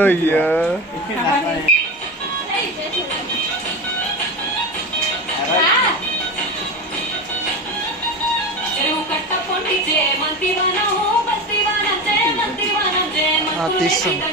అయ్యా తీస్తుంది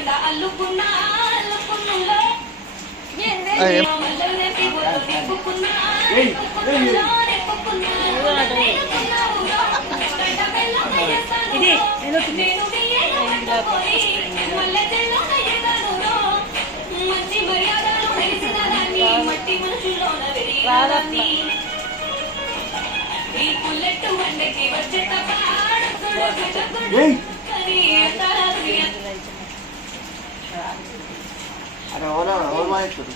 అరే ఓలా ఓలా అవుతుంది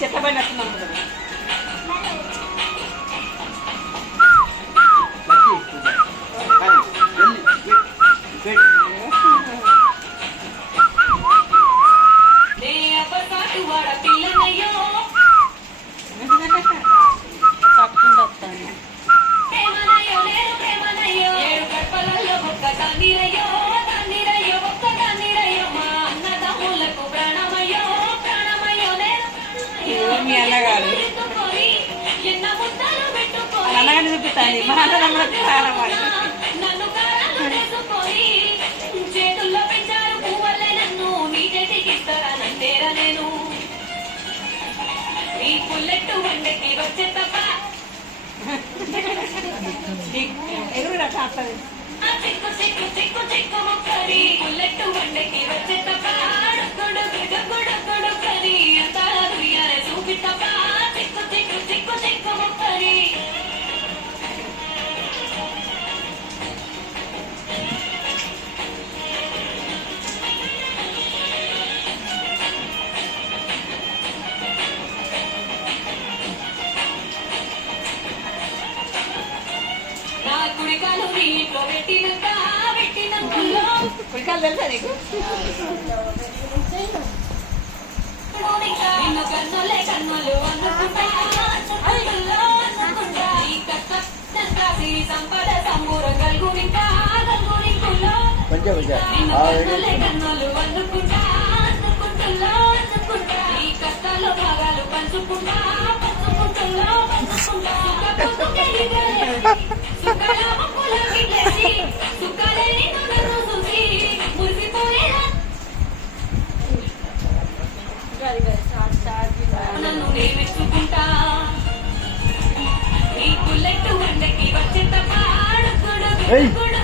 చెత్తబడినట్టున్నాం కదా అన్నగానే చూపిస్తాను మా అన్నదమ్ములకు ప్రారంభాలి చేతుల్లో పెంచారు పువ్వులే నన్ను నీ చేతికి ఇస్తానంటేరా నేను ఈ పుల్లెట్టు వండకి వచ్చే తప్ప ఎగురురా కాస్తుంది చిక్కు చిక్కు చిక్కు చిక్కు మొక్కరి పుల్లెట్టు వండకి వచ్చే తప్ప గుడు కరి అంతా చూపి తప్ప చిక్కు చిక్కు చిక్కు చిక్కు మొక్కరి కుడికాలు ఇంట్లో కుడికాలు తెలుసా నీకు నిన్ను కన్నులే కన్నులు సంపద సంబూరం కలుగునింకా కన్నులే కన్నులు అందుకుంటా అందుకుంటుల్లో అందుకుంటా ఈ కష్టాల్లో భాగాలు పంచుకుంటా పంచుకుంటుల్లో పంచుకుంటా నన్ను నేర్చుకుంటా ఈ బుల్లెట్ వండకి వచ్చేట పాడు